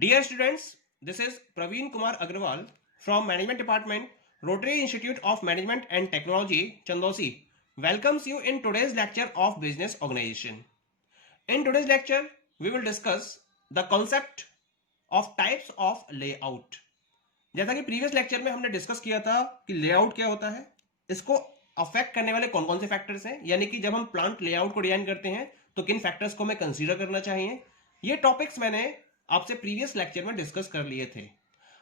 Dear students, this is Praveen Kumar Agrawal from Management Department, Rotary Institute of Management and Technology, Chandosi, welcomes you in today's lecture of Business Organization. In today's lecture, we will discuss the concept of types of layout. जैसा कि previous lecture में हमने discuss किया था कि layout क्या होता है, इसको अफेक्ट करने वाले कौन कौन से फैक्टर्स हैं, यानी कि जब हम प्लांट लेआउट को डिजाइन करते हैं तो किन फैक्टर्स को हमें कंसीडर करना चाहिए, ये टॉपिक्स मैंने आपसे प्रीवियस लेक्चर में डिस्कस कर लिए थे।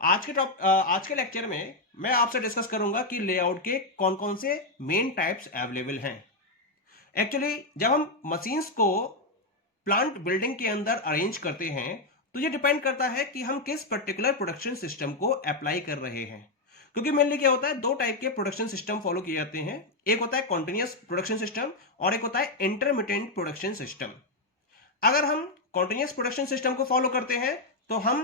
आज के लेक्चर में मैं आपसे डिस्कस करूंगा कि लेआउट के कौन कौन से मेन टाइप्स अवेलेबल हैं। एक्चुअली जब हम मशीन्स को प्लांट बिल्डिंग के अंदर अरेंज करते हैं तो ये डिपेंड करता है कि हम किस पर्टिकुलर प्रोडक्शन सिस्टम को अप्लाई कर रहे हैं, क्योंकि मेनली क्या होता है, दो टाइप के प्रोडक्शन सिस्टम फॉलो किए जाते हैं। एक होता है कॉन्टिन्यूअस प्रोडक्शन सिस्टम और एक होता है इंटरमिटेंट प्रोडक्शन सिस्टम। अगर हम कॉन्टिन्यूअस प्रोडक्शन सिस्टम को फॉलो करते हैं तो हम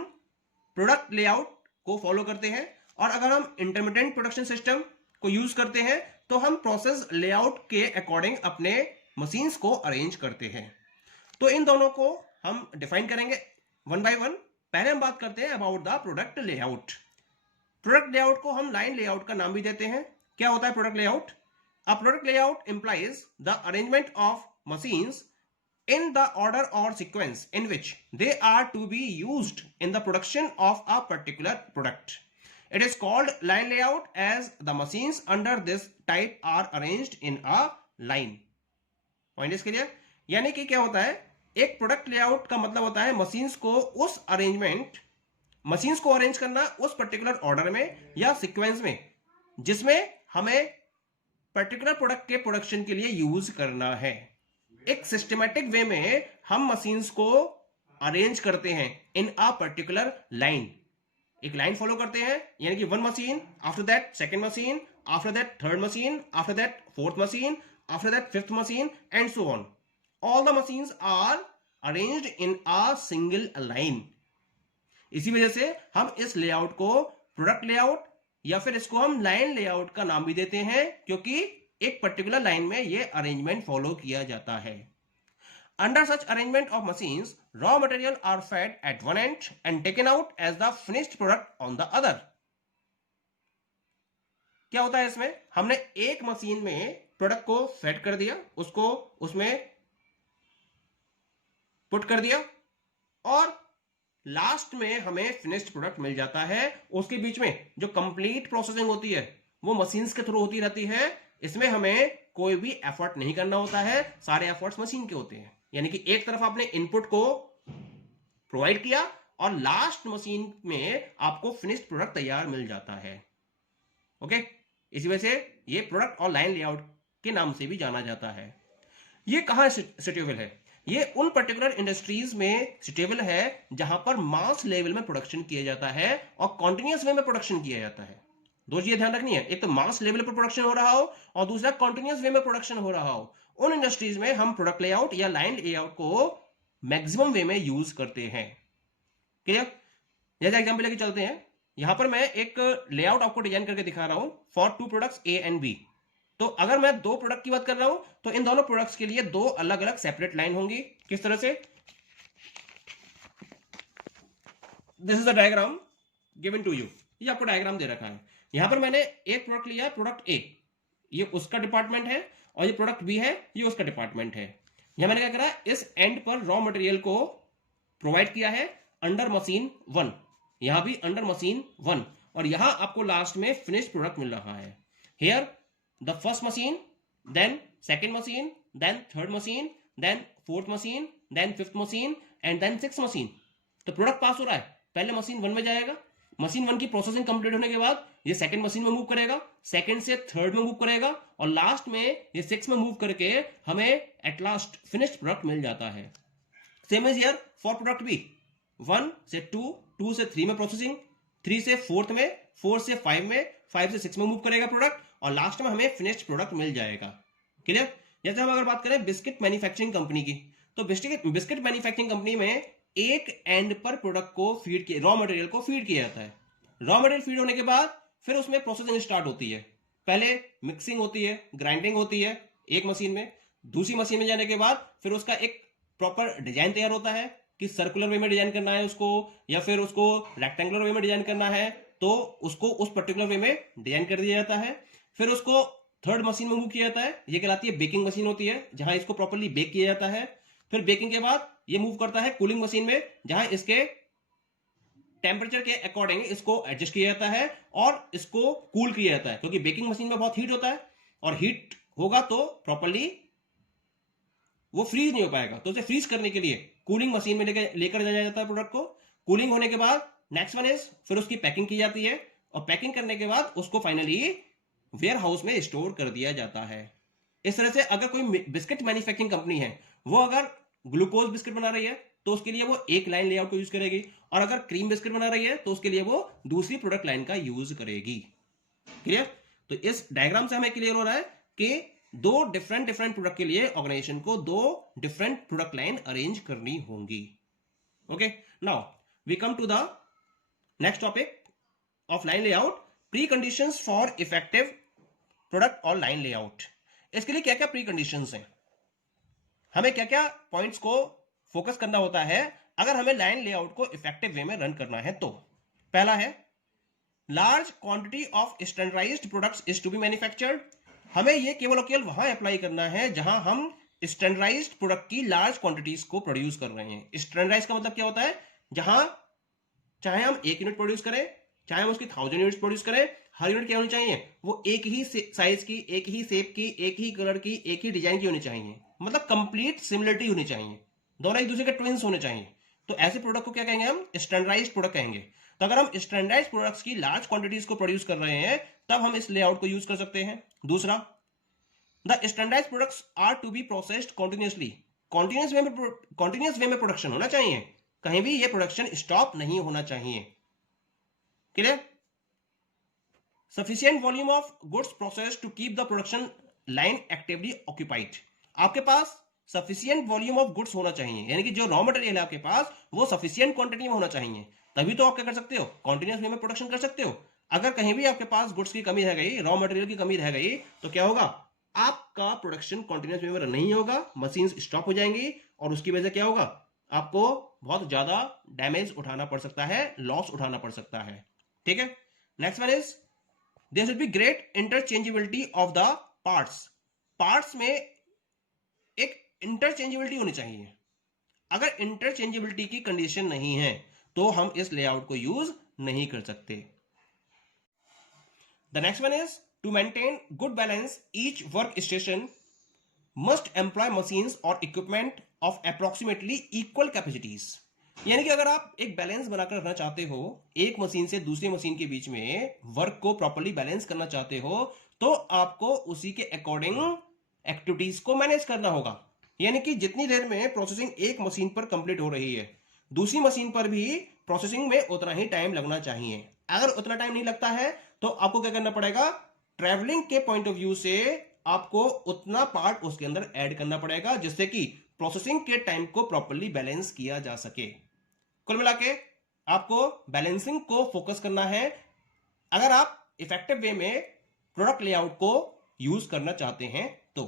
प्रोडक्ट लेआउट को फॉलो करते हैं, और अगर हम इंटरमिटेंट प्रोडक्शन सिस्टम को यूज करते हैं तो हम प्रोसेस लेआउट के अकॉर्डिंग अपने मशीन्स को अरेंज करते हैं। तो इन दोनों को हम डिफाइन करेंगे वन बाय वन। पहले हम बात करते हैं about the product layout. Product layout को हम लाइन लेआउट का नाम भी देते हैं। क्या होता है product layout? A product layout implies the arrangement of machines in the order or sequence in which they are to be used in the production of a particular product. It is called line layout as the machines under this type are arranged in a line. Point is clear? यानी कि क्या होता है, एक product layout का मतलब होता है मशीन्स को अरेंज करना उस पर्टिकुलर ऑर्डर में या सीक्वेंस में जिसमें हमें पर्टिकुलर प्रोडक्ट के प्रोडक्शन के लिए यूज करना है। एक सिस्टमैटिक वे में हम मशीन्स को अरेंज करते हैं इन अ पर्टिकुलर लाइन। एक लाइन फॉलो करते हैं, यानी कि one machine, after that second machine, after that third machine, after that fourth machine, after that fifth machine and so on. All the machines are arranged in a single line. इसी वजह से हम इस layout को product layout या फिर इसको हम लाइन लेआउट का नाम भी देते हैं, क्योंकि एक पर्टिकुलर लाइन में ये अरेंजमेंट फॉलो किया जाता है। Under such arrangement of machines raw material are fed at one end and taken out as the finished product on the other. क्या होता है इसमें, हमने एक मशीन में प्रोडक्ट को फेड कर दिया, उसको उसमें पुट कर दिया, और लास्ट में हमें फिनिश्ड प्रोडक्ट मिल जाता है। उसके बीच में जो कंप्लीट प्रोसेसिंग होती है वो मशीन्स के थ्रू होती रहती है। इसमें हमें कोई भी एफर्ट नहीं करना होता है, सारे एफर्ट्स मशीन के होते हैं। यानी कि एक तरफ आपने इनपुट को प्रोवाइड किया और लास्ट मशीन में आपको फिनिश्ड प्रोडक्ट तैयार मिल जाता है। ओके, इसी वजह से ये प्रोडक्ट और लाइन लेआउट के नाम से भी जाना जाता है। ये कहां सुटेबल है? ये उन पर्टिकुलर इंडस्ट्रीज में सुटेबल है जहां पर मास लेवल में प्रोडक्शन किया जाता है और कॉन्टिन्यूअस वे में प्रोडक्शन किया जाता है। दो चीजें ध्यान रखनी है, एक तो मास लेवल पर प्रोडक्शन हो रहा हो और दूसरा कॉन्टिन्यूअस वे में प्रोडक्शन हो रहा हो। उन इंडस्ट्रीज में हम प्रोडक्ट लेआउट या लाइन लेआउट को मैक्सिमम वे में यूज करते हैं। क्लियर? जैसे एग्जांपल लेके चलते हैं, यहां पर मैं एक लेआउट आपको डिजाइन करके दिखा रहा हूं for two products A and B. तो अगर मैं दो प्रोडक्ट की बात कर रहा हूं तो इन दोनों प्रोडक्ट्स के लिए दो अलग अलग सेपरेट लाइन होंगी। किस तरह से? This is the diagram given to you. ये आपको डायग्राम दे रखा है। यहां पर मैंने एक प्रोडक्ट लिया है, प्रोडक्ट ए, ये उसका डिपार्टमेंट है, और ये प्रोडक्ट बी है, ये उसका डिपार्टमेंट है। यहां मैंने क्या करा, इस एंड पर रॉ मटेरियल को प्रोवाइड किया है अंडर मशीन 1, यहां भी अंडर मशीन 1, और यहां आपको लास्ट में फिनिश्ड प्रोडक्ट मिल रहा है। Here the first machine, then second machine, then third machine, then fourth machine, then fifth machine and then sixth machine. तो प्रोडक्ट पास हो रहा है, पहले मशीन 1 में जाएगा, मशीन 1 की प्रोसेसिंग कंप्लीट होने के बाद ये सेकंड मशीन में मूव करेगा, सेकंड से थर्ड में मूव करेगा, और लास्ट में ये 6 में मूव करके हमें एट लास्ट फिनिश्ड प्रोडक्ट मिल जाता है। Same is here for product B, 1 से 2, 2 से 3 में प्रोसेसिंग, 3 से 4th में, 4 से 5 में, 5 से 6 में मूव करेगा प्रोडक्ट, और लास्ट में हमें फिनिश्ड प्रोडक्ट मिल जाएगा। क्लियर? जैसे हम अगर बात करें बिस्किट मैन्युफैक्चरिंग कंपनी की, तो बिस्किट मैन्युफैक्चरिंग कंपनी में एक एंड पर प्रोडक्ट को फीड किया, रॉ मटेरियल को फीड किया जाता है। रॉ मटेरियल फीड होने के बाद फिर उसमें प्रोसेसिंग स्टार्ट होती है। पहले मिक्सिंग होती है, ग्राइंडिंग होती है एक मशीन में, दूसरी मशीन में जाने के बाद फिर उसका एक प्रॉपर डिजाइन तैयार होता है, कि सर्कुलर वे में डिजाइन करना है उसको, या फिर उसको रेक्टेंगुलर वे में डिजाइन करना है, तो उसको उस पर्टिकुलर वे में डिजाइन कर दिया जाता है। फिर उसको थर्ड मशीन में मूव किया जाता है, ये कहलाती है बेकिंग मशीन होती है, जहां इसको प्रॉपर्ली बेक किया जाता है। फिर बेकिंग के बाद ये मूव करता है कूलिंग मशीन में, जहां इसके टेम्परेचर के अकॉर्डिंग इसको एडजस्ट किया जाता है और इसको कूल किया जाता है, क्योंकि बेकिंग मशीन में बहुत हीट होता है और हीट होगा तो प्रॉपर्ली वो फ्रीज नहीं हो पाएगा, तो उसे फ्रीज करने के लिए कूलिंग मशीन में लेकर जाया जाता है प्रोडक्ट को। कूलिंग होने के बाद नेक्स्ट वन इज फिर उसकी पैकिंग की जाती है, और पैकिंग करने के बाद उसको फाइनली वेयर हाउस में स्टोर कर दिया जाता है। इस तरह से अगर कोई बिस्किट मैन्युफैक्चरिंग कंपनी है, वो अगर ग्लूकोज बिस्किट बना रही है तो उसके लिए वो एक लाइन लेआउट को यूज करेगी, और अगर क्रीम बिस्किट बना रही है तो उसके लिए वो दूसरी प्रोडक्ट लाइन का यूज करेगी। क्लियर? तो इस डायग्राम से हमें क्लियर हो रहा है कि दो डिफरेंट प्रोडक्ट के लिए ऑर्गेनाइजेशन को दो डिफरेंट प्रोडक्ट लाइन अरेंज करनी होंगी। Okay, now we come to the next topic of line layout, preconditions for effective product और लाइन लेआउट। इसके लिए क्या क्या प्री कंडीशंस हैं, हमें क्या क्या पॉइंट्स को फोकस करना होता है अगर हमें लाइन लेआउट को इफेक्टिव वे में रन करना है तो। पहला है large quantity of standardised products is to be manufactured. हमें ये केवल और केवल वहां अप्लाई करना है जहां हम स्टैंडर्डाइज्ड प्रोडक्ट की लार्ज क्वांटिटीज को प्रोड्यूस कर रहे हैं। स्टैंडर्डाइज का मतलब क्या होता है, जहां चाहे हम 1 यूनिट प्रोड्यूस करें, चाहे हम उसकी 1000 यूनिट्स प्रोड्यूस करें, हर यूनिट क्या होनी चाहिए, वो एक ही साइज की, एक ही शेप की, एक ही कलर की, एक ही डिजाइन की होनी चाहिए, मतलब कंप्लीट सिमिलरिटी होनी चाहिए, दोनों एक दूसरे के ट्विंस होने चाहिए। तो ऐसे प्रोडक्ट को क्या कहेंगे, हम स्टैंडर्डाइज्ड प्रोडक्ट कहेंगे। तो अगर हम स्टैंडर्डाइज्ड प्रोडक्ट्स की लार्ज क्वांटिटीज को प्रोड्यूस कर रहे हैं तब हम इस लेआउट को यूज कर सकते हैं। दूसरा, the standardized products are to be processed continuously. Continuous way में प्रोडक्शन होना चाहिए, कहीं भी ये प्रोडक्शन स्टॉप नहीं होना चाहिए। Clear? Sufficient volume of goods processed to keep the production line actively occupied. आपके पास सफिशिएंट वॉल्यूम ऑफ गुड्स होना चाहिए, यानी कि जो रॉ मटेरियल है आपके पास वो सफिशिएंट क्वांटिटी में होना चाहिए, तभी तो आप क्या कर सकते हो, कॉन्टिन्यूस वे में प्रोडक्शन कर सकते हो। अगर कहीं भी आपके पास गुड्स की कमी रह गई, रॉ मटेरियल की कमी रह गई, तो क्या होगा, आपका प्रोडक्शन कॉन्टिन्यूस वे में नहीं होगा, मशीन स्टॉप हो जाएंगी, और उसकी वजह से क्या होगा, आपको बहुत ज्यादा डैमेज उठाना पड़ सकता है, लॉस उठाना पड़ सकता है। ठीक है, next one is there should be great interchangeability of the parts. Parts में एक इंटरचेंजेबिलिटी होनी चाहिए। अगर इंटरचेंजेबिलिटी की कंडीशन नहीं है तो हम इस लेआउट को यूज नहीं कर सकते। The next one is to maintain good balance each work station must employ machines और equipment of approximately equal capacities. यानी कि अगर आप एक बैलेंस बनाकर रखना चाहते हो, एक मशीन से दूसरी मशीन के बीच में वर्क को प्रॉपर्ली बैलेंस करना चाहते हो, तो आपको उसी के अकॉर्डिंग एक्टिविटीज को मैनेज करना होगा। यानी कि जितनी देर में प्रोसेसिंग एक मशीन पर कंप्लीट हो रही है, दूसरी मशीन पर भी प्रोसेसिंग में उतना ही टाइम लगना चाहिए। अगर उतना टाइम नहीं लगता है तो आपको क्या करना पड़ेगा, ट्रैवलिंग के पॉइंट ऑफ व्यू से आपको उतना पार्ट उसके अंदर ऐड करना पड़ेगा जिससे कि प्रोसेसिंग के टाइम को प्रॉपर्ली बैलेंस किया जा सके। कुल मिला के आपको बैलेंसिंग को फोकस करना है अगर आप इफेक्टिव वे में प्रोडक्ट लेआउट को यूज करना चाहते हैं तो।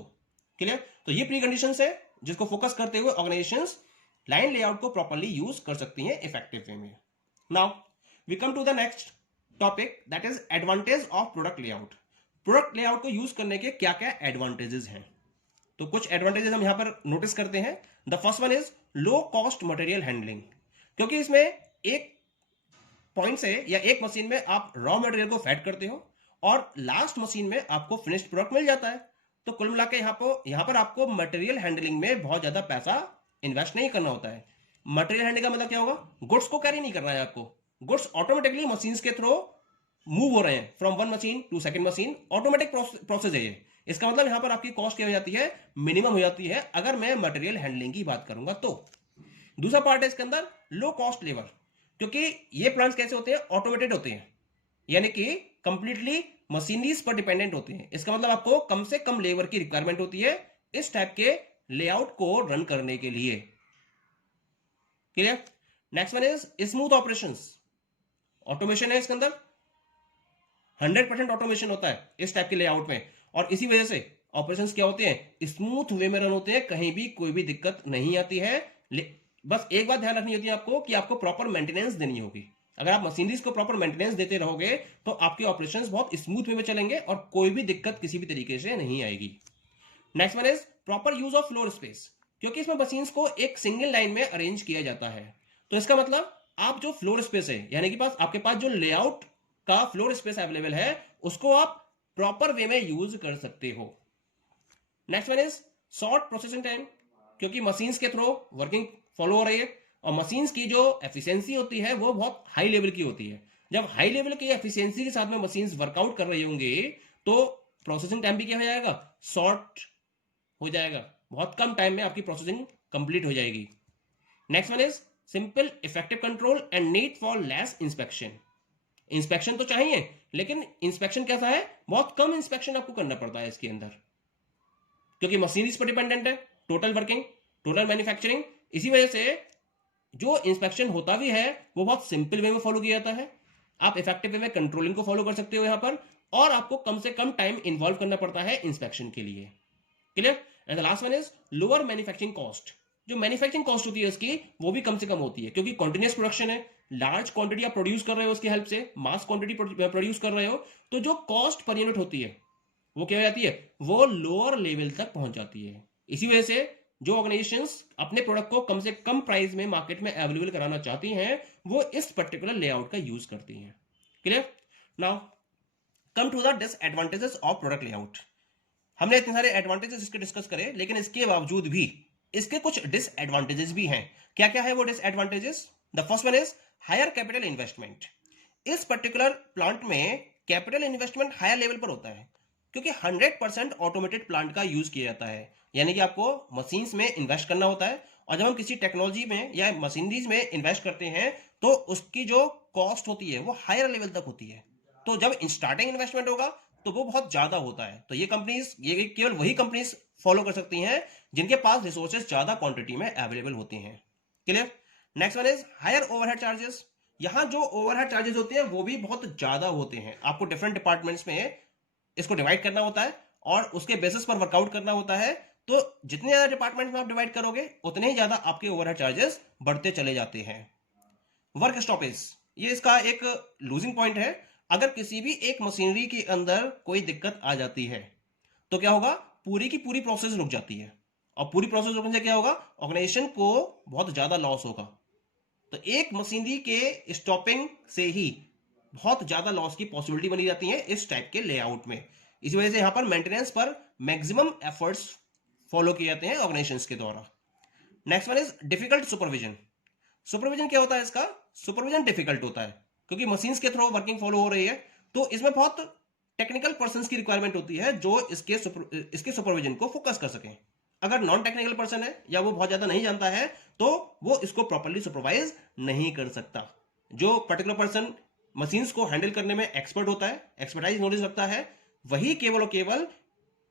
क्लियर? तो ये प्री कंडीशंस है जिसको फोकस करते हुए ऑर्गेनाइजेशंस लाइन लेआउट को प्रॉपर्ली यूज कर सकती हैं इफेक्टिव वे में। Now we come to the next topic, that is advantage of product layout. Product layout को यूज करने के क्या क्या एडवांटेजेस हैं, तो कुछ एडवांटेजेस हम यहां पर नोटिस करते हैं। The first one is low cost material handling, क्योंकि इसमें एक पॉइंट से या एक मशीन में आप रॉ मटेरियल को फेड करते हो और लास्ट मशीन में आपको फिनिश्ड प्रोडक्ट मिल जाता है। तो कुल मिला के यहां पर आपको मटेरियल हैंडलिंग में बहुत ज्यादा पैसा इन्वेस्ट नहीं करना होता है। मटेरियल हैंडलिंग का मतलब क्या होगा, गुड्स को कैरी नहीं करना है आपको, गुड्स ऑटोमेटिकली मशीन के थ्रू मूव हो रहे हैं from one machine to second machine, automatic process है ये। इसका मतलब यहां पर आपकी कॉस्ट क्या हो जाती है, मिनिमम हो जाती है अगर मैं मटेरियल हैंडलिंग की बात करूंगा तो। दूसरा पार्ट है इसके अंदर लो कॉस्ट लेबर, क्योंकि ये प्लांट्स कैसे होते हैं, ऑटोमेटेड होते हैं, यानी कि कंप्लीटली मशीनरीज पर डिपेंडेंट होते हैं। इसका मतलब आपको कम से कम लेबर की रिक्वायरमेंट होती है इस टाइप के लेआउट को रन करने के लिए। Clear? Next one is smooth operations. Automation है इसके अंदर, 100% ऑटोमेशन होता है इस टाइप के लेआउट में, और इसी वजह से ऑपरेशंस क्या होते हैं, स्मूथ वे में रन होते हैं, कहीं भी कोई भी दिक्कत नहीं आती है। बस एक बात ध्यान रखनी होती है आपको कि आपको प्रॉपर मेंटेनेंस देनी होगी। अगर आप मशीनरीज को प्रॉपर मेंटेनेंस देते रहोगे तो आपके ऑपरेशंस बहुत स्मूथ वे में चलेंगे और कोई भी दिक्कत किसी भी तरीके से नहीं आएगी। Next one is proper use of floor space. क्योंकि इसमें मशीन्स को एक सिंगल लाइन में अरेंज किया जाता है, तो इसका मतलब आप जो फ्लोर स्पेस है, यानी कि आपके पास जो लेआउट का फ्लोर स्पेस अवेलेबल है, उसको आप प्रॉपर वे में यूज कर सकते हो। Next one is short processing time. क्योंकि मशीन्स के थ्रू वर्किंग फॉलो हो रही है और मशीन्स की जो एफिशिएंसी होती है वो बहुत हाई लेवल की होती है। जब हाई लेवल की एफिशिएंसी के साथ में मशीन्स वर्कआउट कर रही होंगी तो प्रोसेसिंग टाइम भी क्या हो जाएगा, शॉर्ट हो जाएगा। बहुत कम टाइम में आपकी प्रोसेसिंग कंप्लीट हो जाएगी। Next one is simple effective control and need for less inspection. Inspection तो चाहिए, लेकिन इंस्पेक्शन कैसा है, बहुत कम इंस्पेक्शन आपको करना पड़ता है इसके अंदर, क्योंकि मशीनरीज पर डिपेंडेंट है, टोटल वर्किंग, टोटल मैन्युफैक्चरिंग। इसी वजह से जो इंस्पेक्शन होता भी है वो बहुत सिंपल वे में फॉलो किया जाता है। आप इफेक्टिव वे में कंट्रोलिंग को फॉलो कर सकते हो यहां पर, और आपको कम से कम टाइम इन्वॉल्व करना पड़ता है इंस्पेक्शन के लिए। Clear? And the last one is lower manufacturing cost. जो मैन्युफैक्चरिंग कॉस्ट होती है उसकी, वो भी कम से कम होती है, क्योंकि कॉन्टिन्यूस प्रोडक्शन है, लार्ज क्वांटिटी आप प्रोड्यूस कर रहे हो उसकी हेल्प से, मास क्वांटिटी प्रोड्यूस कर रहे हो, तो जो कॉस्ट पर यूनिट होती है वो क्या हो जाती है, वो लोअर लेवल तक पहुंच जाती है। इसी वजह से जो ऑर्गेनाइजेशंस अपने प्रोडक्ट को कम से कम प्राइस में मार्केट में अवेलेबल कराना चाहती हैं, वो इस पर्टिकुलर लेआउट का यूज करती हैं। Clear? Now come to the disadvantages of product layout. हमने इतने सारे एडवांटेजेस इसके डिस्कस करे, लेकिन इसके बावजूद भी इसके कुछ डिसएडवांटेजेस भी हैं। क्या क्या है वो disadvantages? The first one is higher capital investment. इस पर्टिकुलर प्लांट में कैपिटल इन्वेस्टमेंट हायर लेवल पर होता है, क्योंकि 100% ऑटोमेटेड प्लांट का यूज किया जाता है। यानी कि आपको मशीन्स में इन्वेस्ट करना होता है, और जब हम किसी टेक्नोलॉजी में या मशीनरीज में इन्वेस्ट करते हैं तो उसकी जो कॉस्ट होती है वो हायर लेवल तक होती है। तो जब स्टार्टिंग इन्वेस्टमेंट होगा तो वो बहुत ज्यादा होता है। तो ये केवल वही कंपनीज फॉलो कर सकती हैं जिनके पास रिसोर्सेज ज्यादा क्वांटिटी में अवेलेबल होते हैं। Clear? Next one is higher overhead charges. यहां जो ओवरहेड चार्जेस होते हैं वो भी बहुत ज्यादा होते हैं। आपको डिफरेंट डिपार्टमेंट्स में इसको डिवाइड करना होता है और उसके बेसिस पर वर्कआउट करना होता है। तो जितने ज्यादा डिपार्टमेंट में आप डिवाइड करोगे उतने ही ज्यादा आपके ओवरहेड चार्जेस बढ़ते चले जाते हैं। वर्क स्टॉपेज, ये इसका एक लूजिंग पॉइंट है। अगर किसी भी एक मशीनरी के अंदर कोई दिक्कत आ जाती है तो क्या होगा, पूरी की पूरी प्रोसेस रुक जाती है, और पूरी प्रोसेस रुकने से क्या होगा, ऑर्गेनाइजेशन को बहुत ज्यादा लॉस होगा। तो एक मशीनरी के स्टॉपिंग से ही बहुत ज्यादा लॉस की पॉसिबिलिटी बनी जाती है इस टाइप के लेआउट में। इसी वजह से यहां पर मेंटेनेंस पर मैक्सिमम एफर्ट्स फॉलो किए जाते हैं ऑर्गेनाइजेशंस के द्वारा। Next one is difficult supervision. Supervision क्या होता है इसका? सुपरविजन डिफिकल्ट होता है क्योंकि मशीन्स के थ्रू वर्किंग फॉलो हो रही है, तो इसमें बहुत टेक्निकल पर्सन्स की रिक्वायरमेंट होती है जो इसके सुपरविजन को फोकस कर सकें। अगर नॉन टेक्निकल पर्सन है या वो बहुत ज्यादा नहीं जानता है तो वो इसको प्रॉपर्ली सुपरवाइज नहीं कर सकता। जो पर्टिकुलर पर्सन मशीन्स को हैंडल करने में एक्सपर्ट होता है, एक्सपर्टाइज नॉलेज रखता है, वही केवल और केवल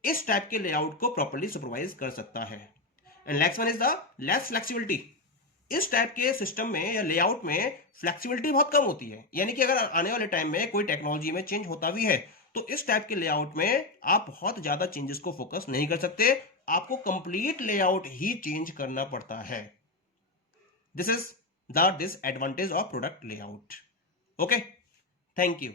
इस टाइप के लेआउट को प्रॉपर्ली सुपरवाइज कर सकता है। And next one is the less flexibility. इस टाइप के सिस्टम में या लेआउट में फ्लेक्सिबिलिटी बहुत कम होती है। यानी कि अगर आने वाले टाइम में कोई टेक्नोलॉजी में चेंज होता भी है तो इस टाइप के लेआउट में आप बहुत ज्यादा चेंजेस को फोकस नहीं कर सकते, आपको कंप्लीट लेआउट ही चेंज करना पड़ता है। This is the disadvantage of product layout. Okay, thank you.